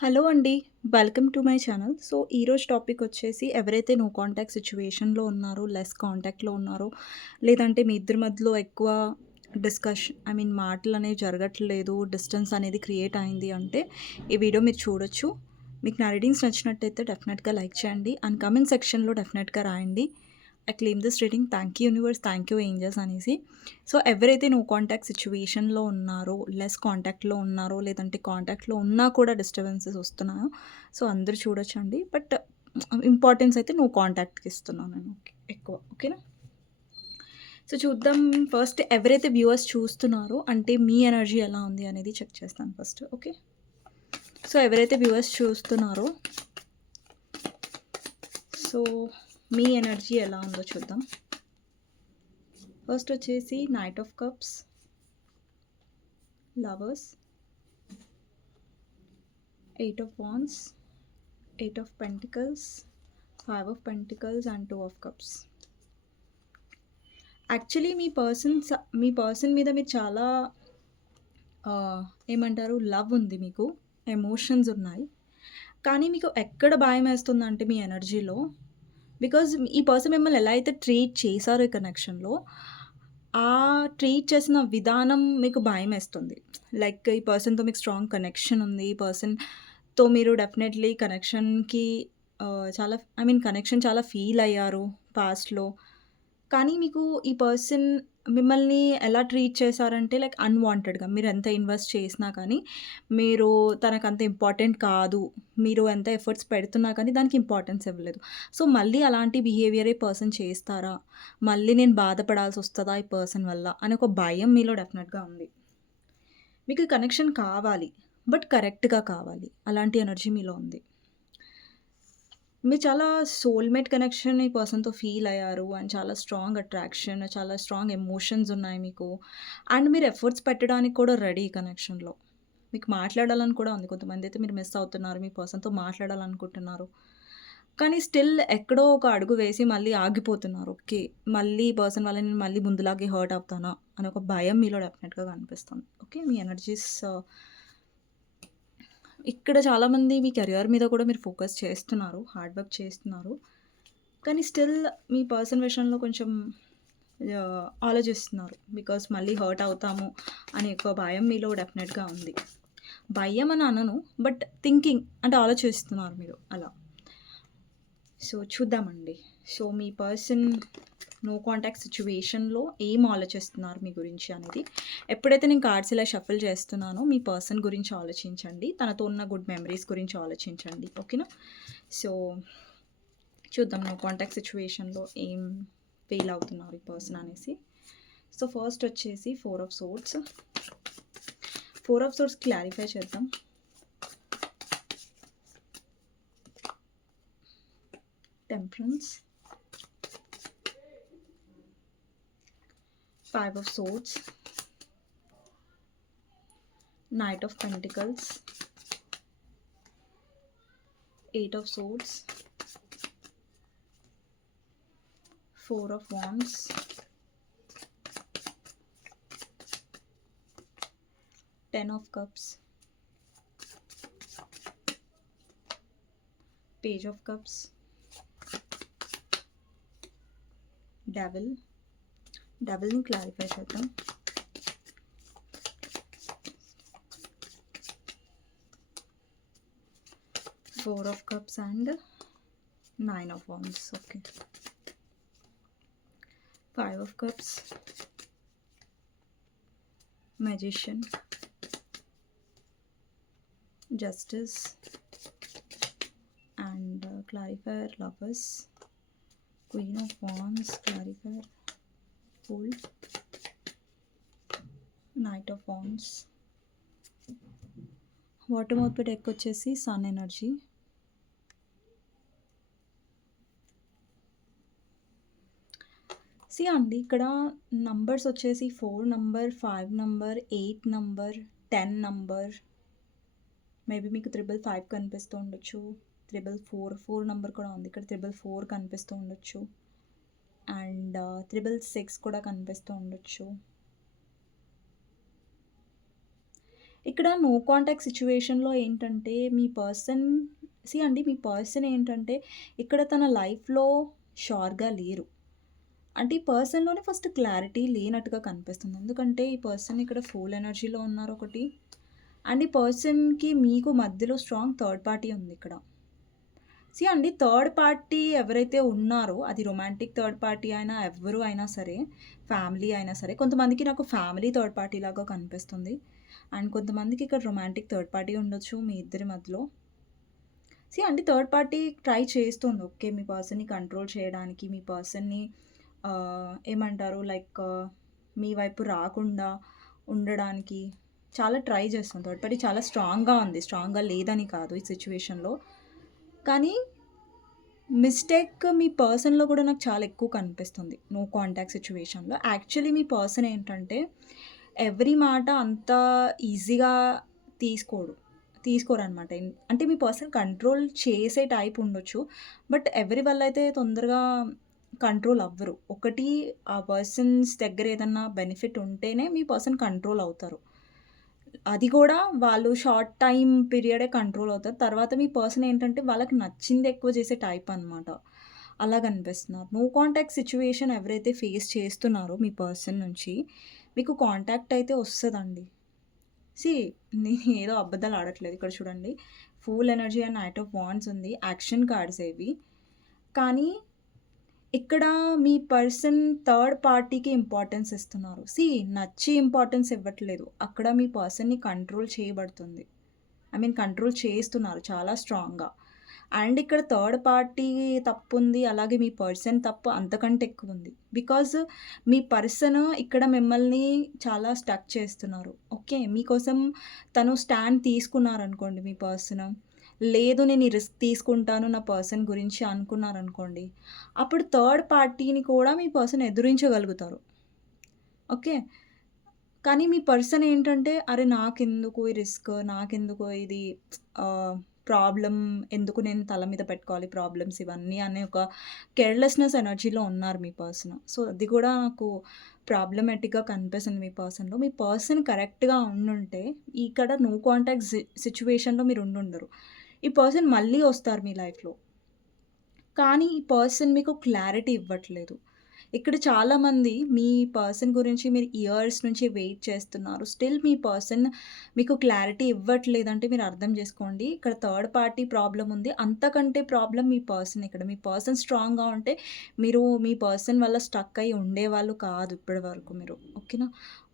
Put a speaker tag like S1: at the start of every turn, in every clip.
S1: Hello అండి. Welcome to my channel. So, ఈరోజు topic వచ్చేసి ఎవరైతే నో కాంటాక్ట్ సిచ్యువేషన్లో ఉన్నారో, లెస్ కాంటాక్ట్‌లో ఉన్నారో, లేదంటే మీ ఇద్దరి మధ్యలో ఎక్కువ డిస్కషన్ ఐ మీన్ మాటలు అనేవి జరగట్లేదు, డిస్టెన్స్ అనేది క్రియేట్ అయింది అంటే, ఈ వీడియో మీరు చూడొచ్చు. మీకు నా రీడింగ్స్ నచ్చినట్టయితే డెఫినెట్‌గా లైక్ చేయండి. అండ్ కమెంట్ సెక్షన్‌లో డెఫినెట్‌గా రాయండి. I claim this reading. Thank you universe, thank you angels అనేసి. సో, ఎవరైతే నో కాంటాక్ట్ సిచ్యువేషన్లో ఉన్నారో, లెస్ కాంటాక్ట్‌లో ఉన్నారో, లేదంటే కాంటాక్ట్‌లో ఉన్నా కూడా డిస్టర్బెన్సెస్ వస్తున్నాయో, సో, అందరూ చూడొచ్చండి. బట్ ఇంపార్టెన్స్ అయితే నో కాంటాక్ట్‌కి ఇస్తున్నాను నేను ఎక్కువ. ఓకేనా? సో, చూద్దాం ఫస్ట్ ఎవరైతే వ్యూవర్స్ చూస్తున్నారో అంటే మీ ఎనర్జీ ఎలా ఉంది అనేది చెక్ చేస్తాను ఫస్ట్. ఓకే. సో, ఎవరైతే వ్యూవర్స్ చూస్తున్నారో సో, మీ ఎనర్జీ ఎలా ఉందో చూద్దాం. ఫస్ట్ వచ్చేసి knight of cups, lovers, eight of wands eight of pentacles, five of pentacles and two of cups. Actually me persons మీ పర్సన్ మీద మీరు చాలా ఏమంటారు లవ్ ఉంది మీకు. ఎమోషన్స్ ఉన్నాయి. కానీ మీకు ఎక్కడ భయం వేస్తుందంటే మీ ఎనర్జీలో బికాజ్ ఈ పర్సన్ మిమ్మల్ని ఎలా అయితే ట్రీట్ చేశారో ఈ కనెక్షన్‌లో, ఆ ట్రీట్ చేసిన విధానం మీకు భయమేస్తుంది. లైక్ ఈ పర్సన్‌తో మీకు స్ట్రాంగ్ కనెక్షన్ ఉంది. ఈ పర్సన్‌తో మీరు డెఫినెట్‌లీ కనెక్షన్‌కి చాలా ఐ మీన్ కనెక్షన్ చాలా ఫీల్ అయ్యారు పాస్ట్‌లో. కానీ మీకు ఈ పర్సన్ మిమ్మల్ని ఎలా ట్రీట్ చేశారంటే లైక్ అన్‌వాంటెడ్‌గా మీరు ఎంత ఇన్వెస్ట్ చేసినా కానీ, మీరు తనకంత ఇంపార్టెంట్ కాదు. మీరు ఎంత ఎఫర్ట్స్ పెడుతున్నా కానీ దానికి ఇంపార్టెన్స్ ఇవ్వలేదు. సో, మళ్ళీ అలాంటి బిహేవియరే పర్సన్ చేస్తారా? మళ్ళీ నేను బాధపడాల్సి వస్తుందా ఈ పర్సన్ వల్ల అని ఒక భయం మీలో డెఫినెట్‌గా ఉంది. మీకు కనెక్షన్ కావాలి. బట్ కరెక్ట్‌గా కావాలి. అలాంటి ఎనర్జీ మీలో ఉంది. మీరు చాలా సోల్‌మేట్ కనెక్షన్ ఈ పర్సన్‌తో ఫీల్ అయ్యారు. అండ్ చాలా స్ట్రాంగ్ అట్రాక్షన్, చాలా స్ట్రాంగ్ ఎమోషన్స్ ఉన్నాయి మీకు. అండ్ మీరు ఎఫర్ట్స్ పెట్టడానికి కూడా రెడీ ఈ కనెక్షన్‌లో. మీకు మాట్లాడాలని కూడా ఉంది. కొంతమంది అయితే మీరు మిస్ అవుతున్నారు. మీ పర్సన్‌తో మాట్లాడాలనుకుంటున్నారు. కానీ స్టిల్ ఎక్కడో ఒక అడుగు వేసి మళ్ళీ ఆగిపోతున్నారు. ఓకే. మళ్ళీ ఈ పర్సన్ వల్ల నేను మళ్ళీ ముందులాగే హర్ట్ అవుతానా అని ఒక భయం మీలో డెఫినెట్‌గా కనిపిస్తుంది. ఓకే. మీ ఎనర్జీస్ ఇక్కడ చాలామంది మీ కెరియర్ మీద కూడా మీరు ఫోకస్ చేస్తున్నారు. హార్డ్ వర్క్ చేస్తున్నారు. కానీ స్టిల్ మీ పర్సన్ విషయంలో కొంచెం ఆలోచిస్తున్నారు. బికాస్ మళ్ళీ హర్ట్ అవుతాము అనే ఎక్కువ భయం మీలో డెఫినెట్‌గా ఉంది. భయం అని అనను. బట్ థింకింగ్ అంటే ఆలోచిస్తున్నారు మీరు అలా. సో, చూద్దామండి. సో, మీ పర్సన్ నో కాంటాక్ట్ సిచ్యువేషన్లో ఏం ఆలోచిస్తున్నారు మీ గురించి అనేది. ఎప్పుడైతే నేను కార్డ్స్ ఇలా షఫిల్ చేస్తున్నానో మీ పర్సన్ గురించి ఆలోచించండి. తనతో ఉన్న గుడ్ మెమరీస్ గురించి ఆలోచించండి. ఓకేనా? సో, చూద్దాం నో కాంటాక్ట్ సిచ్యువేషన్లో ఏం ఫెయిల్ అవుతున్నారు ఈ పర్సన్ అనేసి. సో, ఫస్ట్ వచ్చేసి four of swords four of swords clarify చేద్దాం. Temperance. Five of swords. Knight of pentacles. Eight of swords. Four of wands. Ten of cups. Page of cups. Devil. డబుల్‌ని clarify చేద్దాం. Four of cups and nine of wands. Okay. Five of cups. Magician. Justice. And clarifier lovers. Queen of wands clarifier. Knight of of water bottom out deck వచ్చేసి sun energy. See అండి ఇక్కడ numbers వచ్చేసి four number, five number, eight number, 10 number. Maybe మీకు triple five కనిపిస్తూ ఉండొచ్చు. Triple 4, 4 number కూడా ఉంది. ఇక్కడ త్రిబుల్ ఫోర్ కనిపిస్తూ ఉండొచ్చు. అండ్ త్రిబుల్ సిక్స్ కూడా కనిపిస్తూ ఉండొచ్చు. ఇక్కడ నో కాంటాక్ట్ సిచ్యువేషన్లో ఏంటంటే మీ పర్సన్ సీ అండి మీ పర్సన్ ఏంటంటే ఇక్కడ తన లైఫ్‌లో షోర్గా లేరు. అంటే ఈ పర్సన్‌లోనే ఫస్ట్ క్లారిటీ లేనట్టుగా కనిపిస్తుంది. ఎందుకంటే ఈ పర్సన్ ఇక్కడ ఫుల్ ఎనర్జీలో ఉన్నారు ఒకటి. అండ్ ఈ పర్సన్‌కి మీకు మధ్యలో స్ట్రాంగ్ థర్డ్ పార్టీ ఉంది ఇక్కడ. సి అండి థర్డ్ పార్టీ ఎవరైతే ఉన్నారో అది రొమాంటిక్ థర్డ్ పార్టీ అయినా ఎవరు అయినా సరే, ఫ్యామిలీ అయినా సరే కొంతమందికి నాకు ఫ్యామిలీ థర్డ్ పార్టీ లాగా కనిపిస్తుంది. అండ్ కొంతమందికి ఇక్కడ రొమాంటిక్ థర్డ్ పార్టీ ఉండొచ్చు మీ ఇద్దరి మధ్యలో. సీ అండి థర్డ్ పార్టీ ట్రై చేస్తుంది. ఓకే. మీ పర్సన్‌ని కంట్రోల్ చేయడానికి, మీ పర్సన్‌ని ఏమంటారు లైక్ మీ వైపు రాకుండా ఉండడానికి చాలా ట్రై చేస్తుంది. థర్డ్ పార్టీ చాలా స్ట్రాంగ్‌గా ఉంది. స్ట్రాంగ్‌గా లేదని కాదు ఈ సిచ్యువేషన్లో కానీ మిస్టేక్ మీ పర్సన్‌లో కూడా నాకు చాలా ఎక్కువ కనిపిస్తుంది. నో కాంటాక్ట్ సిచ్యువేషన్లో యాక్చువల్లీ మీ పర్సన్ ఏంటంటే ఎవరి మాట అంత ఈజీగా తీసుకోడు. తీసుకోరనమాట. ఎన్ అంటే మీ పర్సన్ కంట్రోల్ చేసే టైప్ ఉండొచ్చు. బట్ ఎవరి వల్ల అయితే తొందరగా కంట్రోల్ అవ్వరు. ఒకటి ఆ పర్సన్స్ దగ్గర ఏదన్నా బెనిఫిట్ ఉంటేనే మీ పర్సన్ కంట్రోల్ అవుతారు. అది కూడా వాళ్ళు షార్ట్ టైం పీరియడే కంట్రోల్ అవుతారు. తర్వాత మీ పర్సన్ ఏంటంటే వాళ్ళకి నచ్చింది ఎక్కువ చేసే టైప్ అనమాట. అలా కనిపిస్తున్నారు. నో కాంటాక్ట్ సిచ్యువేషన్ ఎవరైతే ఫేస్ చేస్తున్నారో మీ పర్సన్ నుంచి మీకు కాంటాక్ట్ అయితే వస్తుందండి సి నేను ఏదో అబద్ధాలు ఆడట్లేదు. ఇక్కడ చూడండి. Full energy and knight of wands ఉంది. యాక్షన్ కార్డ్స్ ఏవి కానీ ఇక్కడ మీ పర్సన్ థర్డ్ పార్టీకి ఇంపార్టెన్స్ ఇస్తున్నారు. సి నచ్చి ఇంపార్టెన్స్ ఇవ్వట్లేదు. అక్కడ మీ పర్సన్‌ని కంట్రోల్ చేయబడుతుంది. ఐ మీన్ కంట్రోల్ చేస్తున్నారు చాలా స్ట్రాంగ్‌గా. అండ్ ఇక్కడ థర్డ్ పార్టీ తప్పు ఉంది అలాగే మీ పర్సన్ తప్పు అంతకంటే ఎక్కువ ఉంది బికాజ్ మీ పర్సన్ ఇక్కడ మిమ్మల్ని చాలా స్టక్ చేస్తున్నారు. ఓకే. మీకోసం తను స్టాండ్ తీసుకున్నారనుకోండి మీ పర్సన్. లేదు నేను ఈ రిస్క్ తీసుకుంటాను నా పర్సన్ గురించి అనుకున్నారనుకోండి. అప్పుడు థర్డ్ పార్టీని కూడా మీ పర్సన్ ఎదురించగలుగుతారు ఓకే. కానీ మీ పర్సన్ ఏంటంటే అరే నాకెందుకు ఈ రిస్క్? నాకెందుకు ఇది ప్రాబ్లం ఎందుకు నేను తల మీద పెట్టుకోవాలి ప్రాబ్లమ్స్ ఇవన్నీ అనే ఒక కేర్‌లెస్‌నెస్ ఎనర్జీలో ఉన్నారు మీ పర్సన్. సో అది కూడా నాకు ప్రాబ్లమెటిక్గా కనిపిస్తుంది మీ పర్సన్‌లో. మీ పర్సన్ కరెక్ట్‌గా ఉండుంటే ఇక్కడ నో కాంటాక్ట్ సి మీరు ఉండుండరు. ఈ పర్సన్ మళ్ళీ వస్తారు మీ లైఫ్‌లో. కానీ ఈ పర్సన్ మీకు క్లారిటీ ఇవ్వట్లేదు. ఇక్కడ చాలామంది మీ పర్సన్ గురించి మీరు ఇయర్స్ నుంచి వెయిట్ చేస్తున్నారు. స్టిల్ మీ పర్సన్ మీకు క్లారిటీ ఇవ్వట్లేదంటే మీరు అర్థం చేసుకోండి. ఇక్కడ థర్డ్ పార్టీ ప్రాబ్లం ఉంది. అంతకంటే ప్రాబ్లం మీ పర్సన్ ఇక్కడ. మీ పర్సన్ స్ట్రాంగ్‌గా ఉంటే మీరు మీ పర్సన్ వల్ల స్టక్ అయ్యి ఉండేవాళ్ళు కాదు ఇప్పటి వరకు మీరు. ఓకేనా.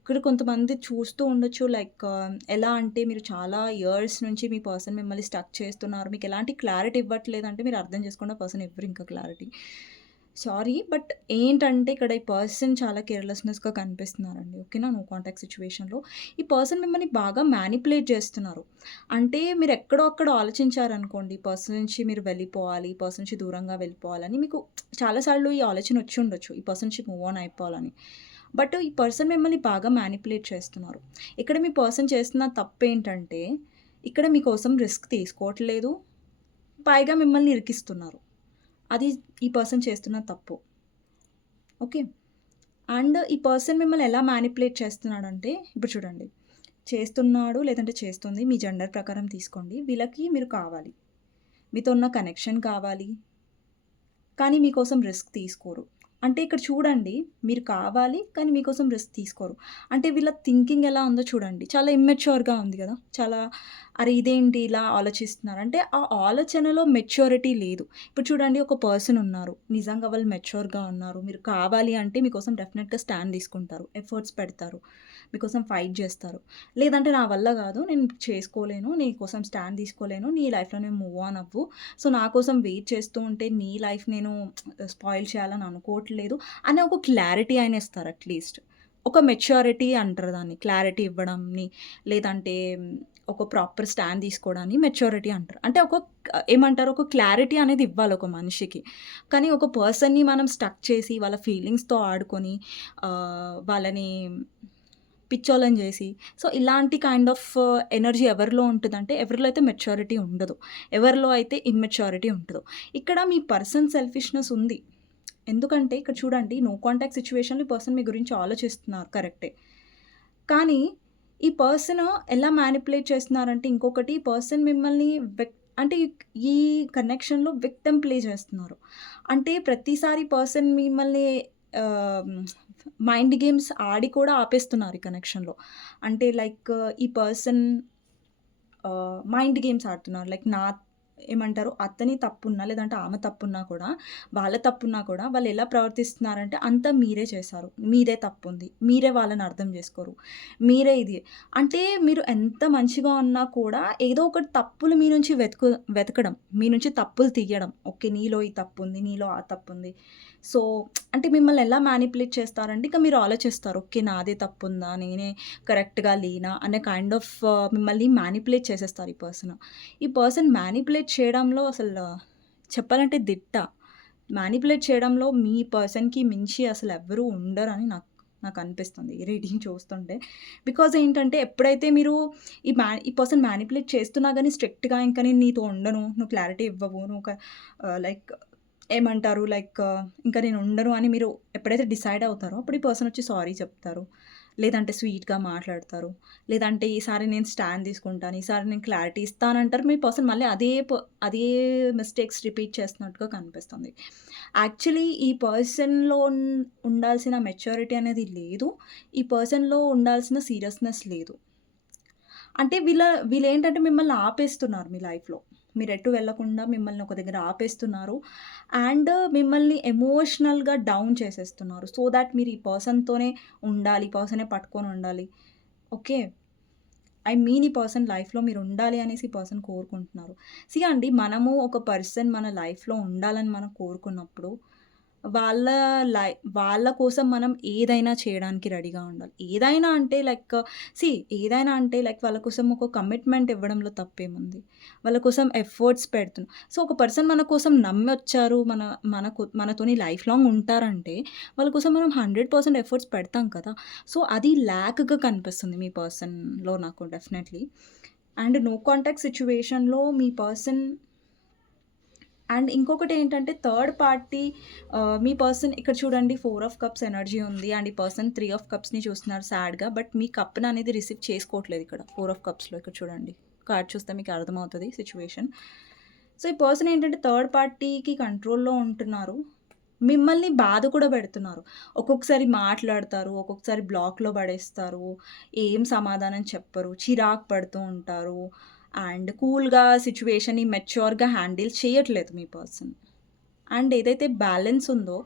S1: ఇక్కడ కొంతమంది చూస్తూ ఉండొచ్చు లైక్ ఎలా అంటే మీరు చాలా ఇయర్స్ నుంచి మీ పర్సన్ మిమ్మల్ని స్టక్ చేస్తున్నారు. మీకు ఎలాంటి క్లారిటీ ఇవ్వట్లేదంటే మీరు అర్థం చేసుకున్న పర్సన్ ఎవరు ఇంకా క్లారిటీ. సారీ బట్ ఏంటంటే ఇక్కడ ఈ పర్సన్ చాలా కేర్‌లెస్‌నెస్‌గా కనిపిస్తున్నారండి. ఓకేనా. నో కాంటాక్ట్ సిచ్యువేషన్లో ఈ పర్సన్ మిమ్మల్ని బాగా మ్యానిపులేట్ చేస్తున్నారు. అంటే మీరు ఎక్కడో అక్కడ ఆలోచించారనుకోండి ఈ పర్సన్ నుంచి మీరు వెళ్ళిపోవాలి. ఈ పర్సన్ నుంచి దూరంగా వెళ్ళిపోవాలని మీకు చాలాసార్లు ఈ ఆలోచన వచ్చి ఉండొచ్చు. ఈ పర్సన్ నుంచి మూవ్ ఆన్ అయిపోవాలని. బట్ ఈ పర్సన్ మిమ్మల్ని బాగా మ్యానిపులేట్ చేస్తున్నారు. ఇక్కడ మీ పర్సన్ చేస్తున్న తప్పు ఏంటంటే ఇక్కడ మీకోసం రిస్క్ తీసుకోవట్లేదు. పైగా మిమ్మల్ని ఇరికిస్తున్నారు. అది ఈ పర్సన్ చేస్తున్న తప్పు. ఓకే. అండ్ ఈ పర్సన్ మిమ్మల్ని ఎలా మ్యానిపులేట్ చేస్తున్నాడంటే ఇప్పుడు చూడండి. చేస్తున్నాడు లేదంటే చేస్తుంది మీ జెండర్ ప్రకారం తీసుకోండి. వీళ్ళకి మీరు కావాలి. మీతో ఉన్న కనెక్షన్ కావాలి. కానీ మీకోసం రిస్క్ తీసుకోరు. అంటే ఇక్కడ చూడండి మీరు కావాలి కానీ మీకోసం రిస్క్ తీసుకోరు. అంటే వీళ్ళ థింకింగ్ ఎలా ఉందో చూడండి. చాలా ఇమ్మెచ్యూర్‌గా ఉంది కదా చాలా అరే ఇదేంటి ఇలా ఆలోచిస్తున్నారు. అంటే ఆ ఆలోచనలో మెచ్యూరిటీ లేదు. ఇప్పుడు చూడండి ఒక పర్సన్ ఉన్నారు. నిజంగా వాళ్ళు మెచ్యూర్‌గా ఉన్నారు. మీరు కావాలి అంటే మీకోసం డెఫినెట్గా స్టాండ్ తీసుకుంటారు. ఎఫర్ట్స్ పెడతారు. మీకోసం ఫైట్ చేస్తారు. లేదంటే నా వల్ల కాదు. నేను చేసుకోలేను. నీ కోసం స్టాండ్ తీసుకోలేను. నీ లైఫ్‌లో నేను మూవ్ ఆన్ అవ్వు. సో నా కోసం వెయిట్ చేస్తూ ఉంటే నీ లైఫ్ నేను స్పాయిల్ చేయాలని అనుకోవట్లేదు అనే ఒక క్లారిటీ ఆయన ఇస్తారు అట్‌లీస్ట్. ఒక మెచ్యూరిటీ అంటారు దాన్ని. క్లారిటీ ఇవ్వడంని లేదంటే ఒక ప్రాపర్ స్టాండ్ తీసుకోవడాన్ని మెచ్యూరిటీ అంటారు. అంటే ఒక ఏమంటారు ఒక క్లారిటీ అనేది ఇవ్వాలి ఒక మనిషికి. కానీ ఒక పర్సన్‌ని మనం స్టక్ చేసి వాళ్ళ ఫీలింగ్స్‌తో ఆడుకొని వాళ్ళని పిచ్చోళ్ళని చేసి సో ఇలాంటి కైండ్ ఆఫ్ ఎనర్జీ ఎవరిలో ఉంటుందంటే ఎవరిలో అయితే మెచ్యూరిటీ ఉండదు. ఎవరిలో అయితే ఇమ్మెచ్యూరిటీ ఉంటుందో ఇక్కడ మీ పర్సన్ సెల్ఫిష్‌నెస్ ఉంది. ఎందుకంటే ఇక్కడ చూడండి నో కాంటాక్ట్ సిచ్యువేషన్లో ఈ పర్సన్ మీ గురించి ఆలోచిస్తున్నారు కరెక్టే. కానీ ఈ పర్సన్ ఎలా మ్యానిపులేట్ చేస్తున్నారంటే ఇంకొకటి ఈ పర్సన్ మిమ్మల్ని వెక్ అంటే ఈ కనెక్షన్‌లో విక్టమ్ ప్లే చేస్తున్నారు. అంటే ప్రతిసారి పర్సన్ మిమ్మల్ని మైండ్ గేమ్స్ ఆడి కూడా ఆపేస్తున్నారు ఈ కనెక్షన్‌లో. అంటే లైక్ ఈ పర్సన్ మైండ్ గేమ్స్ ఆడుతున్నారు. లైక్ నా ఏమంటారు అతని తప్పున్నా లేదంటే ఆమె తప్పున్నా కూడా, వాళ్ళ తప్పున్నా కూడా వాళ్ళు ఎలా ప్రవర్తిస్తున్నారంటే అంతా మీరే చేశారు. మీదే తప్పుంది. మీరే వాళ్ళని అర్థం చేసుకోరు. మీరే ఇది. అంటే మీరు ఎంత మంచిగా ఉన్నా కూడా ఏదో ఒకటి తప్పులు మీ నుంచి వెతుకు వెతకడం. మీ నుంచి తప్పులు తీయడం. ఓకే. నీలో ఈ తప్పు ఉంది నీలో ఆ తప్పు ఉంది సో, అంటే మిమ్మల్ని ఎలా మ్యానిపులేట్ చేస్తారంటే ఇక మీరు ఆలోచిస్తారు. ఓకే. నాదే తప్పు ఉందా నేనే కరెక్ట్‌గా లేనా? అనే కైండ్ ఆఫ్ మిమ్మల్ని మ్యానిపులేట్ చేసేస్తారు ఈ పర్సన్. ఈ పర్సన్ మ్యానిపులేట్ చేయడంలో అసలు చెప్పాలంటే దిట్ట. మ్యానిపులేట్ చేయడంలో మీ పర్సన్‌కి మించి అసలు ఎవ్వరు ఉండరని నాకు నాకనిపిస్తుంది. ఈ రీడింగ్ చూస్తుంటే. బికాజ్ ఏంటంటే ఎప్పుడైతే మీరు ఈ మ్యా ఈ పర్సన్ మ్యానిపులేట్ చేస్తున్నా కానీ స్ట్రిక్ట్‌గా ఇంకా నేను నీతో ఉండను. నువ్వు క్లారిటీ ఇవ్వవు. నువ్వు ఒక లైక్ ఏమంటారు లైక్ ఇంకా నేను ఉండను అని మీరు ఎప్పుడైతే డిసైడ్ అవుతారో అప్పుడు ఈ పర్సన్ వచ్చి సారీ చెప్తారు. లేదంటే స్వీట్‌గా మాట్లాడతారు. లేదంటే ఈసారి నేను స్టాండ్ తీసుకుంటాను. ఈసారి నేను క్లారిటీ ఇస్తానంటారు. మీ పర్సన్ మళ్ళీ అదే ప అదే మిస్టేక్స్ రిపీట్ చేస్తున్నట్టుగా కనిపిస్తుంది. యాక్చువల్లీ ఈ పర్సన్‌లో ఉండాల్సిన మెచ్యూరిటీ అనేది లేదు. ఈ పర్సన్‌లో ఉండాల్సిన సీరియస్‌నెస్ లేదు. అంటే వీళ్ళ వీళ్ళేంటంటే మిమ్మల్ని ఆపేస్తున్నారు మీ లైఫ్‌లో. మీరు ఎటు వెళ్ళకుండా మిమ్మల్ని ఒక దగ్గర ఆపేస్తున్నారు. అండ్ మిమ్మల్ని ఎమోషనల్‌గా డౌన్ చేసేస్తున్నారు. సో దాట్ మీరు ఈ పర్సన్‌తోనే ఉండాలి. ఈ పర్సనే పట్టుకొని ఉండాలి. ఓకే. ఐ మీన్ ఈ పర్సన్ లైఫ్‌లో మీరు ఉండాలి అనేసి ఈ పర్సన్ కోరుకుంటున్నారు. సీ అండి మనము ఒక పర్సన్ మన లైఫ్‌లో ఉండాలని మనం కోరుకున్నప్పుడు వాళ్ళ లై వాళ్ళ కోసం మనం ఏదైనా చేయడానికి రెడీగా ఉండాలి. ఏదైనా అంటే లైక్ సి ఏదైనా అంటే లైక్ వాళ్ళ కోసం ఒక కమిట్మెంట్ ఇవ్వడంలో తప్పేముంది? వాళ్ళ కోసం ఎఫర్ట్స్ పెడుతున్నాం. సో ఒక పర్సన్ మన కోసం నమ్మి వచ్చారు మన మనకు మనతోని లైఫ్ లాంగ్ ఉంటారంటే వాళ్ళ కోసం మనం 100% ఎఫర్ట్స్ పెడతాం కదా! సో అది ల్యాక్‌గా కనిపిస్తుంది మీ పర్సన్‌లో నాకు డెఫినెట్‌లీ. అండ్ నో కాంటాక్ట్ సిచ్యువేషన్లో మీ పర్సన్ అండ్ ఇంకొకటి ఏంటంటే థర్డ్ పార్టీ మీ పర్సన్ ఇక్కడ చూడండి ఫోర్ ఆఫ్ కప్స్ ఎనర్జీ ఉంది. అండ్ ఈ పర్సన్ త్రీ ఆఫ్ కప్స్‌ని చూస్తున్నారు సాడ్‌గా. బట్ మీ కప్‌ని అనేది రిసీవ్ చేసుకోవట్లేదు ఇక్కడ ఫోర్ ఆఫ్ కప్స్‌లో ఇక్కడ చూడండి. కార్డ్ చూస్తే మీకు అర్థమవుతుంది సిచ్యువేషన్ సో ఈ పర్సన్ ఏంటంటే థర్డ్ పార్టీకి కంట్రోల్‌లో ఉంటున్నారు. మిమ్మల్ని బాధ కూడా పెడుతున్నారు. ఒక్కొక్కసారి మాట్లాడతారు. ఒక్కొక్కసారి బ్లాక్‌లో పడేస్తారు. ఏం సమాధానం చెప్పరు. చిరాకు పడుతూ ఉంటారు. అండ్ కూల్‌గా సిచ్యువేషన్ని మెచ్యూర్‌గా హ్యాండిల్ చేయట్లేదు మీ పర్సన్. అండ్ ఏదైతే బ్యాలెన్స్ ఉందో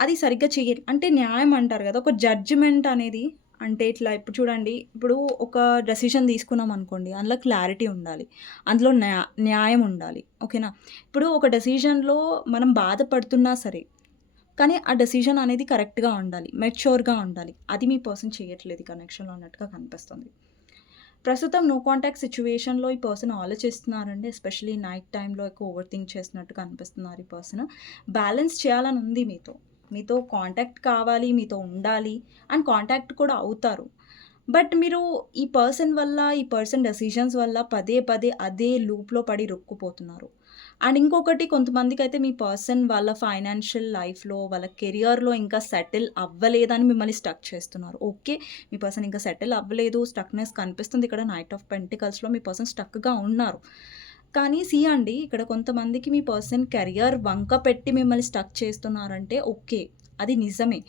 S1: అది సరిగ్గా చేయ అంటే న్యాయం అంటారు కదా! ఒక జడ్జిమెంట్ అనేది అంటే ఇట్లా ఇప్పుడు చూడండి. ఇప్పుడు ఒక డెసిషన్ తీసుకున్నాం అనుకోండి. అందులో క్లారిటీ ఉండాలి. అందులో న్యా న్యాయం ఉండాలి. ఓకేనా? ఇప్పుడు ఒక డెసిషన్‌లో మనం బాధపడుతున్నా సరే, కానీ ఆ డెసిషన్ అనేది కరెక్ట్‌గా ఉండాలి. మెచ్యూర్‌గా ఉండాలి. అది మీ పర్సన్ చేయట్లేదు కనెక్షన్‌లో అన్నట్టుగా కనిపిస్తుంది. ప్రస్తుతం నో కాంటాక్ట్ సిచ్యువేషన్లో ఈ పర్సన్ ఆలోచిస్తున్నారండి. ఎస్పెషలీ నైట్ టైంలో ఎక్కువ ఓవర్ థింక్ చేసినట్టుగా అనిపిస్తున్నారు ఈ పర్సన్. బ్యాలెన్స్ చేయాలని ఉంది మీతో. మీతో కాంటాక్ట్ కావాలి. మీతో ఉండాలి. అండ్ కాంటాక్ట్ కూడా అవుతారు. బట్ మీరు ఈ పర్సన్ వల్ల, ఈ పర్సన్ డెసిషన్స్ వల్ల పదే పదే అదే లూప్‌లో పడి రొక్కుపోతున్నారు అండ్ ఇంకొకటి కొంతమందికి అయితే మీ పర్సన్ వాళ్ళ ఫైనాన్షియల్ లైఫ్‌లో, వాళ్ళ కెరియర్‌లో ఇంకా సెటిల్ అవ్వలేదని మిమ్మల్ని స్టక్ చేస్తున్నారు. ఓకే. మీ పర్సన్ ఇంకా సెటిల్ అవ్వలేదు. స్టక్‌నెస్ కనిపిస్తుంది ఇక్కడ నైట్ ఆఫ్ పెంటికల్స్‌లో మీ పర్సన్ స్టక్‌గా ఉన్నారు. కానీ సీ అండి ఇక్కడ కొంతమందికి మీ పర్సన్ కెరియర్ వంక పెట్టి మిమ్మల్ని స్టక్ చేస్తున్నారంటే ఓకే. అది నిజమే.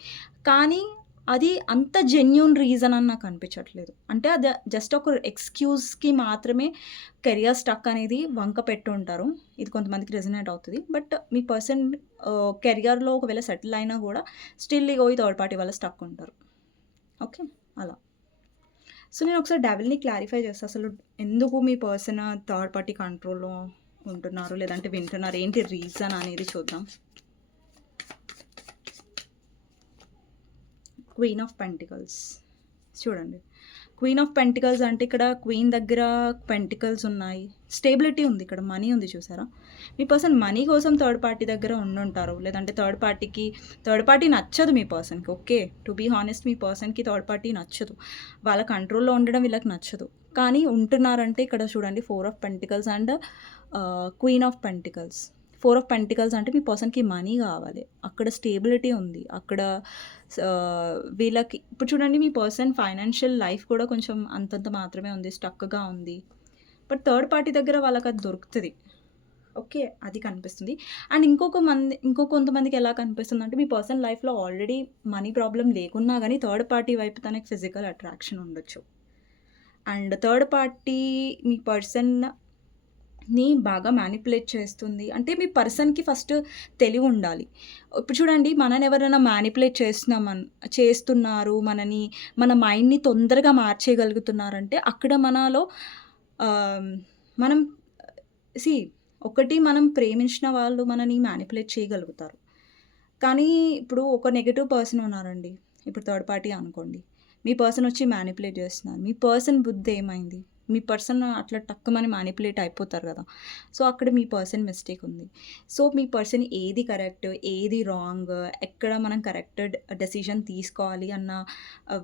S1: కానీ అది అంత జెన్యున్ రీజన్ అని నాకు అనిపించట్లేదు. అంటే అది జస్ట్ ఒక ఎక్స్‌క్యూజ్‌కి మాత్రమే కెరియర్ స్టక్ అనేది వంక పెట్టుంటారు. ఇది కొంతమందికి రెజనేట్ అవుతుంది బట్ మీ పర్సన్ కెరియర్‌లో ఒకవేళ సెటిల్ అయినా కూడా స్టిల్ ఇగో ఈ థర్డ్ పార్టీ వల్ల స్టక్ ఉంటారు. ఓకే. అలా. సో నేను ఒకసారి డెవిల్‌ని క్లారిఫై చేస్తాను అసలు ఎందుకు మీ పర్సన్ థర్డ్ పార్టీ కంట్రోల్‌లో ఉంటున్నారు? లేదంటే వింటున్నారు? ఏంటి రీజన్ అనేది చూద్దాం. Queen of pentacles. చూడండి. క్వీన్ ఆఫ్ పెంటికల్స్ అంటే ఇక్కడ క్వీన్ దగ్గర పెంటికల్స్ ఉన్నాయి. స్టేబిలిటీ ఉంది ఇక్కడ. మనీ ఉంది చూసారా? మీ పర్సన్ మనీ కోసం థర్డ్ పార్టీ దగ్గర ఉండుంటారు. లేదంటే థర్డ్ పార్టీకి థర్డ్ పార్టీ నచ్చదు మీ పర్సన్‌కి. ఓకే. టు బీ హానెస్ట్ మీ పర్సన్‌కి థర్డ్ పార్టీ నచ్చదు. వాళ్ళ కంట్రోల్‌లో ఉండడం వీళ్ళకి నచ్చదు. కానీ ఉంటున్నారంటే ఇక్కడ చూడండి four of pentacles and queen of pentacles. Four of pentacles అంటే మీ పర్సన్‌కి మనీ కావాలి. అక్కడ స్టేబిలిటీ ఉంది. అక్కడ వీళ్ళకి ఇప్పుడు చూడండి మీ పర్సన్ ఫైనాన్షియల్ లైఫ్ కూడా కొంచెం అంతంత మాత్రమే ఉంది. స్టక్‌గా ఉంది. బట్ థర్డ్ పార్టీ దగ్గర వాళ్ళకి అది దొరుకుతుంది ఓకే. అది కనిపిస్తుంది. అండ్ ఇంకొక మంది ఇంకో కొంతమందికి ఎలా కనిపిస్తుంది అంటే మీ పర్సన్ లైఫ్‌లో ఆల్రెడీ మనీ ప్రాబ్లం లేకున్నా కానీ థర్డ్ పార్టీ వైపు తనకి ఫిజికల్ అట్రాక్షన్ ఉండొచ్చు. అండ్ థర్డ్ పార్టీ మీ పర్సన్ ని బాగా మ్యానిపులేట్ చేస్తుంది. అంటే మీ పర్సన్‌కి ఫస్ట్ తెలివి ఉండాలి ఇప్పుడు చూడండి మనని ఎవరైనా మ్యానిపులేట్ చేస్తున్నామన్ చేస్తున్నారు. మనని మన మైండ్‌ని తొందరగా మార్చేయగలుగుతున్నారంటే అక్కడ మనలో మనం సి ఒకటి మనం ప్రేమించిన వాళ్ళు మనని మ్యానిపులేట్ చేయగలుగుతారు. కానీ ఇప్పుడు ఒక నెగిటివ్ పర్సన్ ఉన్నారండి. ఇప్పుడు థర్డ్ పార్టీ అనుకోండి. మీ పర్సన్ వచ్చి మ్యానిపులేట్ చేస్తున్నారు. మీ పర్సన్ బుద్ధి ఏమైంది? మీ పర్సన్ అట్లా టక్కుమని మానిపులేట్ అయిపోతారు కదా! సో, అక్కడ మీ పర్సన్ మిస్టేక్ ఉంది. సో, మీ పర్సన్ ఏది కరెక్ట్, ఏది రాంగ్, ఎక్కడ మనం కరెక్ట్ డెసిషన్ తీసుకోవాలి అన్న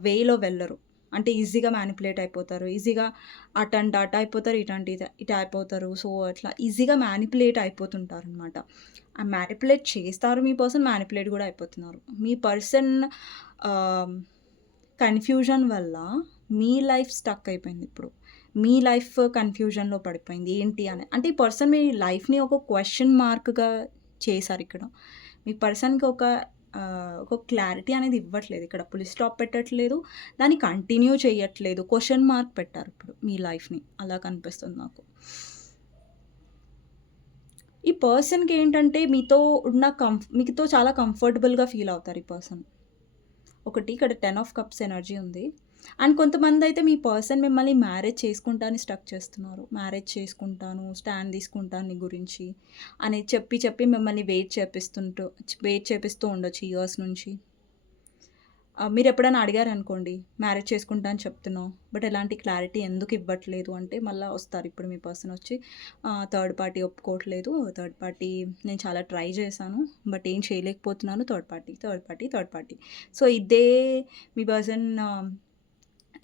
S1: వేలో వెళ్ళరు. అంటే ఈజీగా మ్యానిపులేట్ అయిపోతారు. ఈజీగా అటంటే అటు అయిపోతారు. ఇటంటే ఇట ఇటు అయిపోతారు. సో, అట్లా ఈజీగా మ్యానిపులేట్ అయిపోతుంటారనమాట. ఆ మ్యానిపులేట్ చేస్తారు మీ పర్సన్. మ్యానిపులేట్ కూడా అయిపోతున్నారు. మీ పర్సన్ కన్‌ఫ్యూజన్ వల్ల మీ లైఫ్ స్టక్ అయిపోయింది ఇప్పుడు. మీ లైఫ్ కన్‌ఫ్యూజన్‌లో పడిపోయింది. ఏంటి అని. అంటే ఈ పర్సన్ మీ లైఫ్‌ని ఒక క్వశ్చన్ మార్క్‌గా చేశారిక్కడ. మీ పర్సన్‌కి ఒక ఒక క్లారిటీ అనేది ఇవ్వట్లేదు. ఇక్కడ పులి స్టాప్ పెట్టట్లేదు. దాన్ని కంటిన్యూ చేయట్లేదు. క్వశ్చన్ మార్క్ పెట్టారు ఇప్పుడు మీ లైఫ్‌ని. అలా కనిపిస్తుంది నాకు. ఈ పర్సన్‌కి ఏంటంటే మీతో ఉన్న కంఫ్ మీతో చాలా కంఫర్టబుల్‌గా ఫీల్ అవుతారు ఈ పర్సన్. ఒకటి ఇక్కడ 10 ఆఫ్ కప్స్ ఎనర్జీ ఉంది. అండ్ కొంతమంది అయితే మీ పర్సన్ మిమ్మల్ని మ్యారేజ్ చేసుకుంటాను స్ట్రక్ స్టక్ చేస్తున్నారు. మ్యారేజ్ చేసుకుంటాను, స్టాండ్ తీసుకుంటాను నీ గురించి అని చెప్పి చెప్పి మిమ్మల్ని వెయిట్ చేపిస్తుంటూ వెయిట్ చేపిస్తూ ఉండొచ్చు ఇయర్స్ నుంచి. మీరు ఎప్పుడైనా అడిగారు అడిగారనుకోండి మ్యారేజ్ చేసుకుంటా అని చెప్తున్నావు. బట్ ఎలాంటి క్లారిటీ ఎందుకు ఇవ్వట్లేదు అంటే మళ్ళీ వస్తారు ఇప్పుడు మీ పర్సన్ వచ్చి థర్డ్ పార్టీ ఒప్పుకోవట్లేదు. థర్డ్ పార్టీ నేను చాలా ట్రై చేశాను. బట్ ఏం చేయలేకపోతున్నాను. Third party, third party, third party. So, ఇదే మీ పర్సన్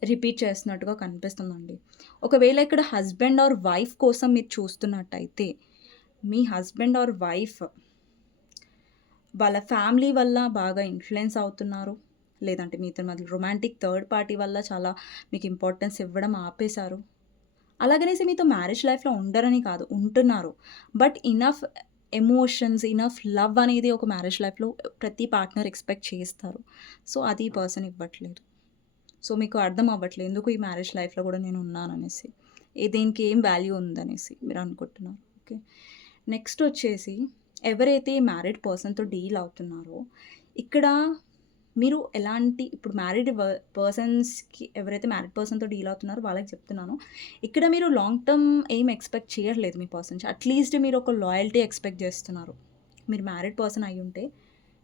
S1: రిపీట్ చేస్తున్నట్టుగా కనిపిస్తుందండి. ఒకవేళ ఇక్కడ హస్బెండ్ ఆర్ వైఫ్ కోసం మీరు చూస్తున్నట్టయితే మీ హస్బెండ్ ఆర్ వైఫ్ వాళ్ళ ఫ్యామిలీ వల్ల బాగా ఇన్‌ఫ్లుయెన్స్ అవుతున్నారు. లేదంటే మీ ఇద్దరి మధ్యలో రొమాంటిక్ థర్డ్ పార్టీ వల్ల చాలా మీకు ఇంపార్టెన్స్ ఇవ్వడం ఆపేశారు. అలాగనేసి మీతో మ్యారేజ్ లైఫ్‌లో ఉండరని కాదు. ఉంటున్నారు. But enough emotions, enough love అనేది ఒక మ్యారేజ్ లైఫ్‌లో ప్రతి పార్ట్నర్ ఎక్స్‌పెక్ట్ చేస్తారు. సో, అది పర్సన్ ఇవ్వట్లేదు. సో, మీకు అర్థం అవ్వట్లేదు. ఎందుకు ఈ మ్యారేజ్ లైఫ్‌లో కూడా నేను ఉన్నాను అనేసి దేనికి ఏం వాల్యూ ఉందనేసి మీరు అనుకుంటున్నారు. ఓకే. నెక్స్ట్ వచ్చేసి ఎవరైతే మ్యారీడ్ పర్సన్‌తో డీల్ అవుతున్నారో ఇక్కడ మీరు ఎలాంటి ఇప్పుడు మ్యారీడ్ పర్సన్స్‌కి ఎవరైతే మ్యారీడ్ పర్సన్‌తో డీల్ అవుతున్నారో వాళ్ళకి చెప్తున్నాను. ఇక్కడ మీరు లాంగ్ టర్మ్ ఏం ఎక్స్‌పెక్ట్ చేయట్లేదు మీ పర్సన్స్ అట్‌లీస్ట్ మీరు ఒక లాయల్టీ ఎక్స్‌పెక్ట్ చేస్తున్నారు. మీరు మ్యారీడ్ పర్సన్ అయి ఉంటే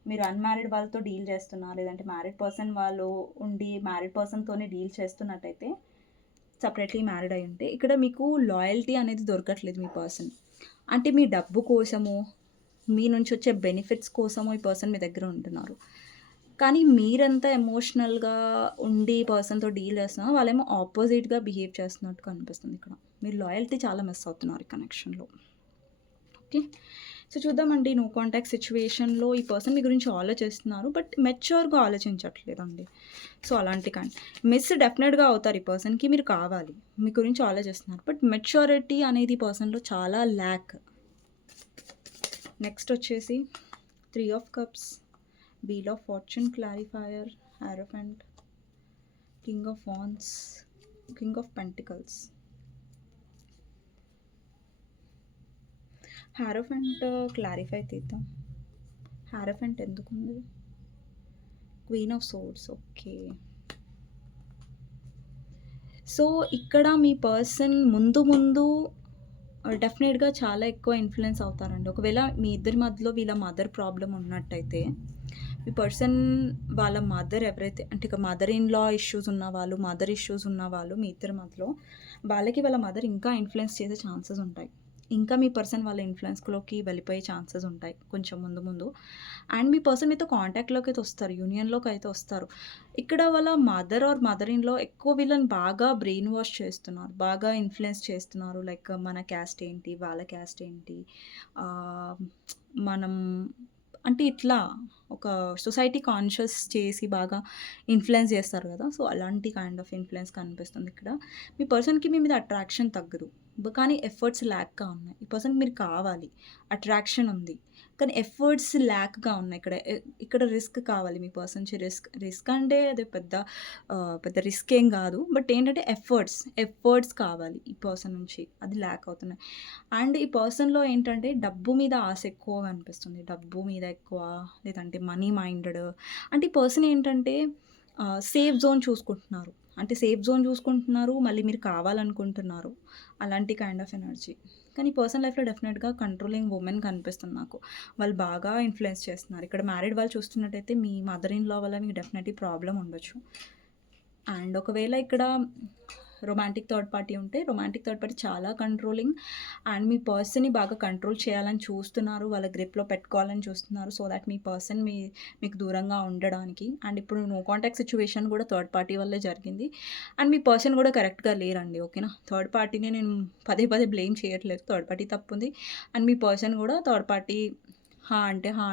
S1: మీరు అన్‌మ్యారీడ్ వాళ్ళతో డీల్ చేస్తున్నా లేదంటే మ్యారీడ్ పర్సన్ వాళ్ళు ఉండి మ్యారీడ్ పర్సన్‌తోనే డీల్ చేస్తున్నట్టయితే సపరేట్లీ మ్యారీడ్ ఉంటే ఇక్కడ మీకు లాయల్టీ అనేది దొరకట్లేదు మీ పర్సన్. అంటే మీ డబ్బు కోసము మీ నుంచి వచ్చే బెనిఫిట్స్ కోసమో ఈ పర్సన్ మీ దగ్గర ఉంటున్నారు. కానీ మీరంతా ఎమోషనల్‌గా ఉండి పర్సన్‌తో డీల్ చేస్తున్నా వాళ్ళేమో ఆపోజిట్‌గా బిహేవ్ చేస్తున్నట్టు కనిపిస్తుంది ఇక్కడ. మీరు లాయల్టీ చాలా మిస్ అవుతున్నారు ఈ కనెక్షన్‌లో. ఓకే. సో, చూద్దామండి నో కాంటాక్ట్ సిచ్యువేషన్లో ఈ పర్సన్ మీ గురించి ఆలోచిస్తున్నారు. బట్ మెచ్యూర్‌గా ఆలోచించట్లేదండి. సో, అలాంటి కానీ మిస్ డెఫినెట్‌గా అవుతారు ఈ పర్సన్‌కి మీరు కావాలి. మీ గురించి ఆలోచిస్తున్నారు. బట్ మెచ్యూరిటీ అనేది ఈ పర్సన్‌లో చాలా ల్యాక్. నెక్స్ట్ వచ్చేసి three of cups, wheel of fortune clarifier, hierophant king of wands king of pentacles. Hierophant clarify తీద్దాం. హారోఫెంట్ ఎందుకుంది? Queen of swords okay. So, ఇక్కడ మీ పర్సన్ ముందు ముందు డెఫినెట్గా చాలా ఎక్కువ ఇన్‌ఫ్లుయెన్స్ అవుతారండి. ఒకవేళ మీ ఇద్దరి మధ్యలో వీళ్ళ మదర్ ప్రాబ్లం ఉన్నట్టయితే మీ పర్సన్ వాళ్ళ మదర్ ఎవరైతే అంటే ఇక మదర్ ఇన్ లా ఇష్యూస్ ఉన్నవాళ్ళు, మదర్ ఇష్యూస్ ఉన్నవాళ్ళు మీ ఇద్దరి మధ్యలో వాళ్ళకి వాళ్ళ మదర్ ఇంకా ఇన్‌ఫ్లుయెన్స్ చేసే ఛాన్సెస్ ఉంటాయి. ఇంకా మీ పర్సన్ వాళ్ళ ఇన్‌ఫ్లుయెన్స్‌లోకి వెళ్ళిపోయే ఛాన్సెస్ ఉంటాయి కొంచెం ముందు ముందు. అండ్ మీ పర్సన్ మీతో కాంటాక్ట్‌లోకి అయితే వస్తారు. యూనియన్‌లోకి అయితే వస్తారు. ఇక్కడ వాళ్ళ మదర్ ఆర్ మదర్ ఇన్లో ఎక్కువ వీళ్ళని బాగా బ్రెయిన్ వాష్ చేస్తున్నారు. బాగా ఇన్‌ఫ్లుయెన్స్ చేస్తున్నారు. లైక్ మన క్యాస్ట్ ఏంటి? వాళ్ళ క్యాస్ట్ ఏంటి? మనం అంటే ఇట్లా ఒక సొసైటీ కాన్షియస్ చేసి బాగా ఇన్‌ఫ్లుయెన్స్ చేస్తారు కదా సో, అలాంటి కైండ్ ఆఫ్ ఇన్‌ఫ్లుయెన్స్ కనిపిస్తుంది ఇక్కడ. మీ పర్సన్‌కి మీ మీద అట్రాక్షన్ తగ్గదు. కానీ ఎఫర్ట్స్ ల్యాక్‌గా ఉన్నాయి. ఈ పర్సన్‌కి మీరు కావాలి. అట్రాక్షన్ ఉంది. కానీ ఎఫర్ట్స్ ల్యాక్‌గా ఉన్నాయి ఇక్కడ. ఇక్కడ రిస్క్ కావాలి మీ పర్సన్ నుంచి రిస్క్. రిస్క్ అంటే అది పెద్ద పెద్ద రిస్క్ ఏం కాదు బట్ ఏంటంటే ఎఫర్ట్స్, ఎఫర్ట్స్ కావాలి ఈ పర్సన్ నుంచి. అది ల్యాక్ అవుతున్నాయి. అండ్ ఈ పర్సన్‌లో ఏంటంటే డబ్బు మీద ఆశ ఎక్కువగా అనిపిస్తుంది. డబ్బు మీద ఎక్కువ లేదంటే మనీ మైండెడ్ అంటే ఈ పర్సన్ ఏంటంటే సేఫ్ జోన్ చూసుకుంటున్నారు. అంటే సేఫ్ జోన్ చూసుకుంటున్నారు. మళ్ళీ మీరు కావాలనుకుంటున్నారు. అలాంటి కైండ్ ఆఫ్ ఎనర్జీ. కానీ పర్సనల్ లైఫ్‌లో డెఫినెట్గా కంట్రోలింగ్ ఉమెన్ కనిపిస్తుంది నాకు. వాళ్ళు బాగా ఇన్‌ఫ్లుయెన్స్ చేస్తున్నారు. ఇక్కడ మ్యారీడ్ వాళ్ళు చూస్తున్నట్టయితే మీ మదర్ ఇన్ లా వల్ల మీకు డెఫినెట్‌లీ ప్రాబ్లం ఉండొచ్చు. అండ్ ఒకవేళ ఇక్కడ రొమాంటిక్ థర్డ్ పార్టీ ఉంటే రొమాంటిక్ థర్డ్ పార్టీ చాలా కంట్రోలింగ్ అండ్ మీ పర్సన్‌ని బాగా కంట్రోల్ చేయాలని చూస్తున్నారు. వాళ్ళ గ్రిప్‌లో పెట్టుకోవాలని చూస్తున్నారు. సో దట్ మీ పర్సన్ మీ మీకు దూరంగా ఉండడానికి. అండ్ ఇప్పుడు నో కాంటాక్ట్ సిచ్యువేషన్ కూడా థర్డ్ పార్టీ వల్లే జరిగింది. అండ్ మీ పర్సన్ కూడా కరెక్ట్‌గా లేరండి. ఓకేనా? థర్డ్ పార్టీని నేను పదే పదే బ్లేమ్ చేయట్లేదు. థర్డ్ పార్టీ తప్పుంది. అండ్ మీ పర్సన్ కూడా థర్డ్ పార్టీ హా! అంటే హా!